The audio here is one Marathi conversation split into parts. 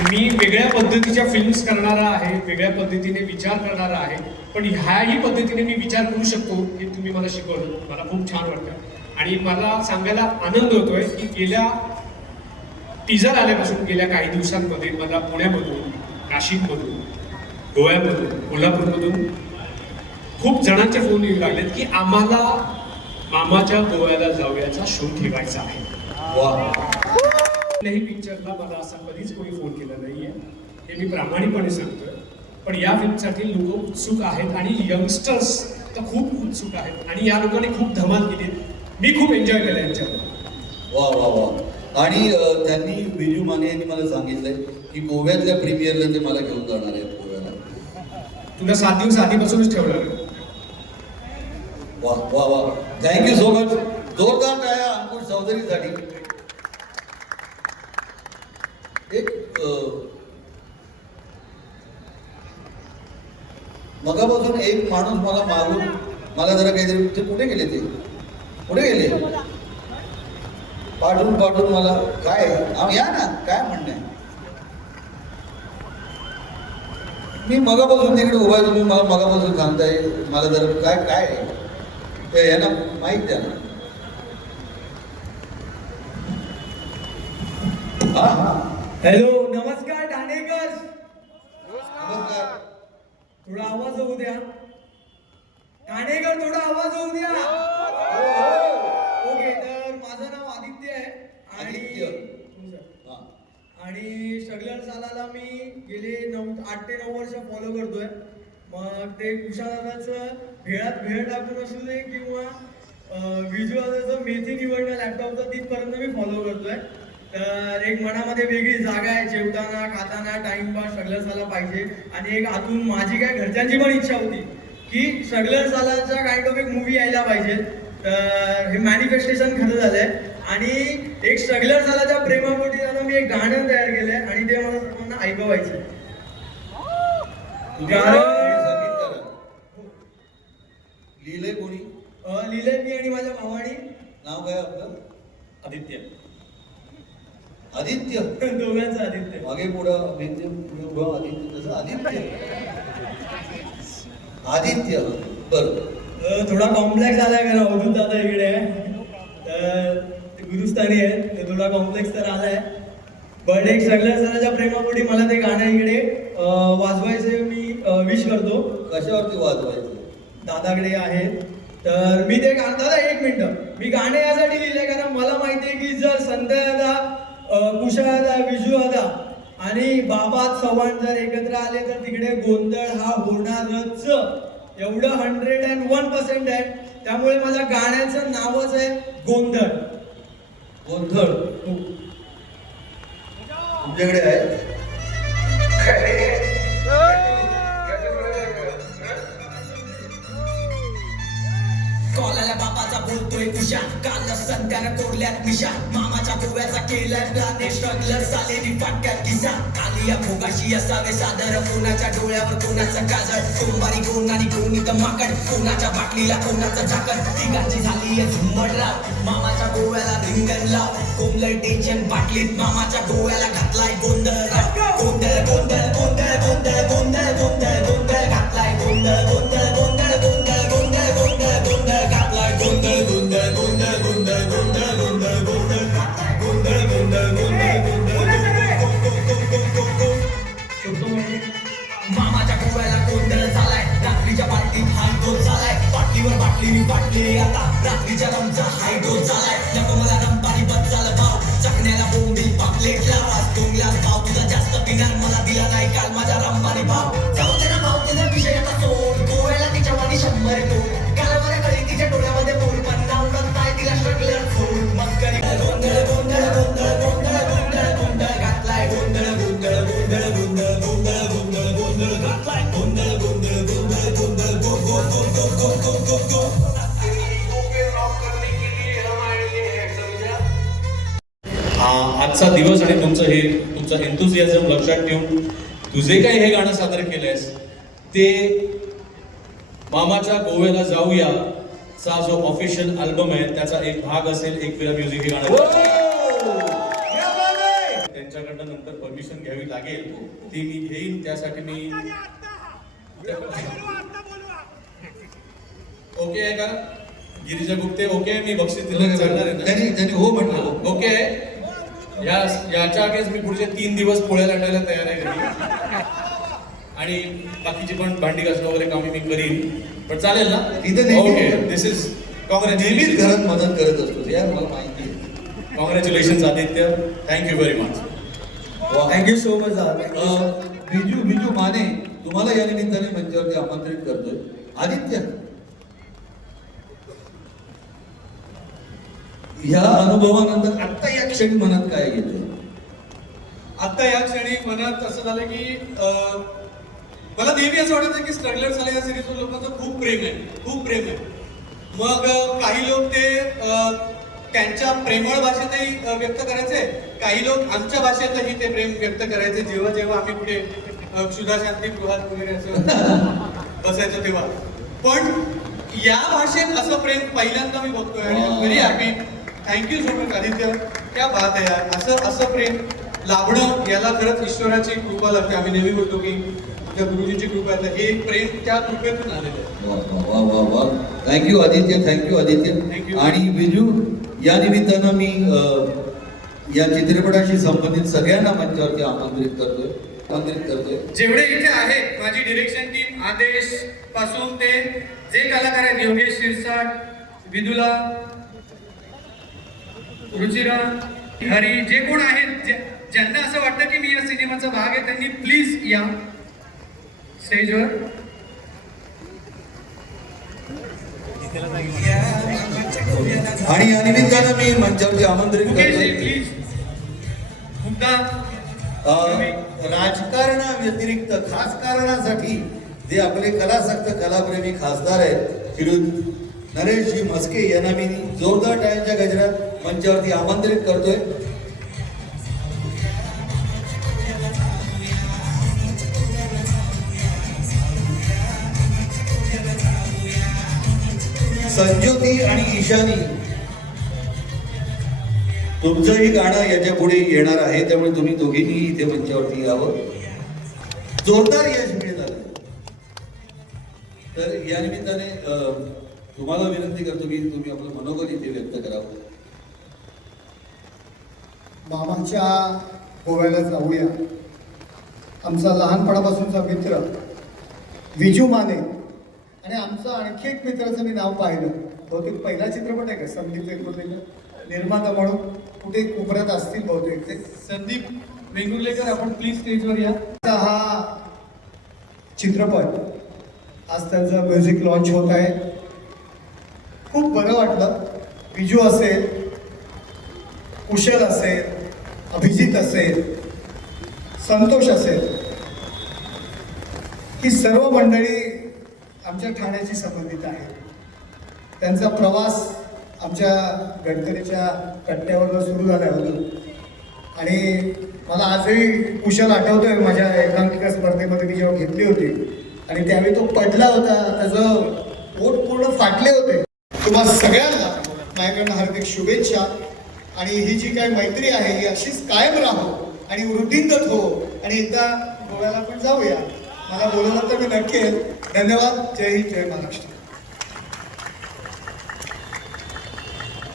मी वेगळ्या पद्धतीच्या फिल्म्स करणारा आहे, वेगळ्या पद्धतीने विचार करणारा आहे, पण ह्याही पद्धतीने मी विचार करू शकतो हे तुम्ही मला शिकवलं. मला खूप छान वाटतं आणि मला सांगायला आनंद होतोय की गेल्या टीजर आल्यापासून गेल्या काही दिवसांमध्ये मला पुण्यामधून, नाशिकमधून, गोव्यामधून, कोल्हापूरमधून खूप जणांचे फोन येऊ लागलेत की आम्हाला मामाच्या गोव्याला जाऊयाचा शो ठेवायचा आहे. कुठल्याही पिक्चरला मला असा कधीच कोणी फोन केला नाहीये, हे मी प्रामाणिकपणे सांगतोय. पण या फिल्मसाठी लोक उत्सुक आहेत आणि यंगस्टर्स तर खूप उत्सुक आहेत आणि या लोकांनी खूप धमाल केली. मी खूप एन्जॉय केलं यांच्यावर. वा वा वा. आणि त्यांनी विजू माने यांनी मला सांगितलंय की गोव्यातल्या प्रीमियरला ते मला घेऊन जाणार आहेत गोव्याला. तुला 7 दिवस आधीपासूनच ठेवणार. वा वा वा. Thank you so much. जोरदार टाळ्या अंकुश चौधरीसाठी. एक मगापासून एक माणूस मला मागून मला जरा काहीतरी ते कुठे गेले, ते कुठे गेले पाठवून मला काय या ना काय म्हणणं आहे. मी मगापासून तिकडे उभा आहे, तुम्ही मला मगापासून सांगताय मला जरा काय काय ते यांना माहीत द्या ना. हा हा. हॅलो, नमस्कार ठाणेकर. नमस्कार. थोडा आवाज होऊ द्या ठाणेकर, थोडा आवाज होऊ द्या. ओके, तर माझं नाव आदित्य आहे आदित्य. आणि स्ट्रगलर सालाला मी गेले 8 ते 9 वर्ष फॉलो करतोय. मग ते कुशादाचं भेळात भेळ टाकून असू दे किंवा व्हिज्युअलचं मेथी निवडणं लॅपटॉपचं, तिथपर्यंत मी फॉलो करतोय. तर एक मनामध्ये वेगळी जागा आहे, जेवताना खाताना टाइमपास स्ट्रगलर साला पाहिजे. आणि एक आतून माझी काय घरच्यांची पण इच्छा होती की स्ट्रगलर सालाचा काइंड ऑफ एक मूवी यायला पाहिजे. तर हे मॅनिफेस्टेशन खरं झालंय आणि एक स्ट्रगलर सालाच्या प्रेमापोटी आता मी एक गाणं तयार केलंय आणि ते मला सर्वांना ऐकवायचं. लिहिलंय कोणी? लिहिलंय मी आणि माझ्या भावाने. नाव काय आपलं? आदित्य. आदित्य. दोघांचं आदित्य. मागे पुढं आदित्य तसं आदित्य. आदित्य. बरं. थोडा कॉम्प्लेक्स आलाय कारण अवधूत दादा इकडे आहे, तर ते गुरुस्थानी आहेत, ते थोडा कॉम्प्लेक्स तर आलाय. बट एक स्ट्रगलर सालाच्या प्रेमापोटी मला ते गाणं इकडे वाजवायचे मी विश करतो. कशावरती वाजवायचं? दादाकडे आहेत. तर मी ते गाणं, दादा एक मिनिट, मी गाणे यासाठी लिहिले कारण मला माहिती आहे की जर संध्या दादा, कुशा दादा, विजू दादा आणि बाबा चव्हाण जर एकत्र आले तर तिकडे गोंधळ हा होणारच. एवढं 101% आहे. त्यामुळे माझ्या गाण्याचं नावच आहे गोंधळ. गोंधळ. तुमच्याकडे आहे? कॉलाला बाबाचा बोलतोय कुशा, काल संध्यानं कोरल्यात मिशा, मामाच्या गोव्याचा केलाय प्लॅन, स्ट्रगलर सालेनी फाटक्यात किसा. कालिया भोगाशी असावे सादर, कोणाच्या डोळ्यावर कोणाचं काजळ, सोमवारी कोण आणि कोणी तर माकड, कोणाच्या बाटलीला कोणाचं झाकण, तिघांची झाली झुंबड राव, मामाच्या गोव्याला रिंगण लाव, कोंबलंय टेन्शन बाटलीत, मामाच्या गोव्याला घातलाय गोंधळ राव. गोंधळ गोंधळ गोंधळ गोंधळ गोंधळ गोंधळ गोंधळ घातलाय गोंधळ गोंधळ गोंधळ गोंधळ गोंधळ गोंधळ गोंधळ घातलाय गोंधळ गोंधळ गोंधळ गोंधळ गोंधळ गोंधळ गोंधळ गोंधळ गोंधळ गोंधळ. मामाच्या गोव्याला गोंधळ झालाय, रात्रीच्या बाटलीत हाय डोस झालाय, बाटलीवर बाटलीनी बाटली आता, रात्रीच्या रमचा हाय डोस झालाय, नको मला रंपारी बस झालं भाव, चकण्याला बोंबी पापलेट लाव, आज डोंगल्यात भाव तुझा जास्त पिणार, मला दिला नाही काल माझ्या रंपारी भाव. जाऊ दे ना भाव तुझा विषय आता सोड, गोव्याला तिच्या वाणी 100 कोट, कालवाऱ्या कळी तिच्या डोळ्यामध्ये बोल, पण नावतात काय तिला स्ट्रगलर सोड. मग करी गोंधळ गोंधळ गोंधळ गोंधळ गोंधळ गोंधळ घातलाय गोंधळ गोंधळ गोंधळ गोंधळ गोंधळ गोंधळ गोंधळ घातलाय गोंधळ गोंधळ गोंधळ गोंधळ गो गो गो गो गो गो गो गो. आजचा दिवस आणि तुमचं एन्थुसियाझम लक्षात ठेवून तू जे काही हे गाणं सादर केलंयस ते मामाच्या गोव्याला जाऊया चा जो ऑफिशियल अल्बम आहे त्याचा एक भाग असेल. एक वेळा म्युझिक हे गाणं त्यांच्याकडनं नंतर परमिशन घ्यावी लागेल, ती मी घेईन. त्यासाठी मी ओके आहे का गिरिजा गुप्ते? ओके आहे, मी बक्षीस दिलं चालणार आहे ना? त्यांनी हो म्हटलं. ओके आहे. याच्या अगेन्स्ट मी पुढचे 3 दिवस पोळ्या लाटायला तयार आहे घरी. आणि बाकीची पण भांडी घासणं वगैरे कामे मी करीन, पण चालेल ना? इथे नेहमी- ओके, दिस इज नेहमीच कॉंग्रॅच्युलेशन. घरात मदत करत असतो यार, मला माहिती आहे. Congratulation Aditya, thank you very much. Thank you so much दादा. बिजू माने तुम्हाला या निमित्ताने मंचावरती आमंत्रित करतोय. आदित्य, या अनुभवानंतर आता या क्षणी मनात काय येते? आता या क्षणी मनात असं झालं की मला नेहमी असं वाटतं की स्ट्रगलर्स झाले या सिरीजवर लोकांचं खूप प्रेम आहे. मग काही लोक ते त्यांच्या प्रेमळ भाषेतही व्यक्त करायचे, काही लोक आमच्या भाषेतही ते प्रेम व्यक्त करायचे. जेव्हा आम्ही पुढे क्षुधा शांती गृहात वगैरे असं बसायचो तेव्हा. पण या भाषेत असं प्रेम पहिल्यांदा मी बघतोय आणि very happy. Thank you so much Aditya, क्या बात आहे यार. असं प्रेम लाभणं याला खरंच ईश्वराची कृपा लागते. आम्ही नेहमी बोलतो की त्या गुरुजींची कृपा आहे, हे प्रेम त्या कृपेतून आलेलं आहे. वा वा वा, thank you Aditya, thank you Aditya. Thank you. आणि बिजू, या निमित्तानं मी या चित्रपटाशी संबंधित सगळ्यांना मंचावरती आमंत्रित करतोय. जेवढे इथे आहेत माझी डिरेक्शन टीम, आदेश पासून ते जे कलाकार आहेत, योगेश शिरसाट, विदुला, रुचिरा, हरी, जे कोण आहेत, ज्यांना असं वाटतं की मी या सिनेमाचा भाग आहे, त्यांनी प्लीज या स्टेजवर. आणि या निमित्तानं मी मंचावरती आमंत्रित मुकेशजी करतोय. प्लीज. मुग्धा, राजकारणाव्यतिरिक्त खास कारणासाठी जे आपले कलासक्त कलाप्रेमी खासदार आहेत श्री नरेशजी म्हस्के यांना मी जोरदार टाळ्यांच्या गजरात मंचावरती आमंत्रित करतोय. संज्योती आणि ईशानी, तुमचंही गाणं याच्या पुढे येणार आहे, त्यामुळे तुम्ही दोघींनी इथे मंचावरती यावं. जोरदार यश मिळणार. तर या निमित्ताने तुम्हाला विनंती करतो की तुम्ही आपलं मनोगत इथे व्यक्त करावं. मामाच्या गोव्याला जाऊया. आमचा लहानपणापासूनचा मित्र विजू माने आणि आमचा आणखी एक मित्राचं मी नाव पाहिलं, बहुतेक पहिला चित्रपट आहे का संदीप वेंगुर्लेकर निर्माता म्हणून, कुठे कोपऱ्यात असतील बहुतेक ते. संदीप वेंगुर्लेकर, आपण प्लीज स्टेजवर या. हा चित्रपट आज त्यांचा म्युझिक लॉन्च होत आहे. खूप बरं वाटलं. विजू असेल, कुशल असेल, अभिजित असेल, संतोष असेल, ही सर्व मंडळी आमच्या ठाण्याची संबंधित आहे. त्यांचा प्रवास आमच्या गडकरीच्या कट्ट्यावर सुरू झाला होता आणि मला आजही कुशल आठवतोय माझ्या एकांकिका स्पर्धेमध्ये मी जेव्हा घेतली होती आणि त्यावेळी तो पडला होता, त्याचं पोट पूर्ण फाटले होते. तुम्हाला सगळ्यांना माझ्याकडनं हार्दिक शुभेच्छा. आणि ही जी काही मैत्री आहे ही अशीच कायम राहो आणि वृद्धिंगत हो आणि एकदा गोव्याला पण जाऊया. मला बोलवलं तर मी नक्की येईल. धन्यवाद. जय हिंद, जय महाराष्ट्र.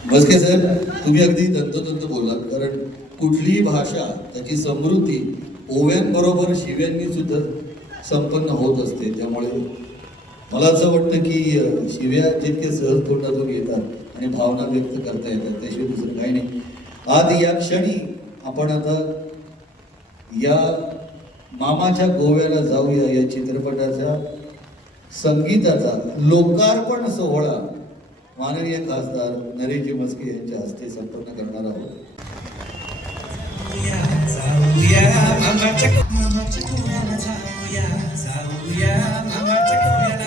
म्हस्के सर, तुम्ही अगदी तंतोतंत बोललात, कारण कुठलीही भाषा त्याची समृद्धी ओव्यांबरोबर शिव्यांनी सुद्धा संपन्न होत असते. त्यामुळे मला असं वाटतं की शिव्या जितके सहज तोंडातून येतात आणि भावना व्यक्त करता येतात त्याशिवाय दुसरं काही नाही. आज या क्षणी आपण आता या मामाच्या गोव्याला जाऊया या चित्रपटाच्या संगीताचा लोकार्पण सोहळा माननीय खासदार नरेशजी म्हस्के यांच्या हस्ते संपन्न करणार आहोत. मामाच्या गोव्याला जाऊया, जाऊया मामाच्या गोव्याला.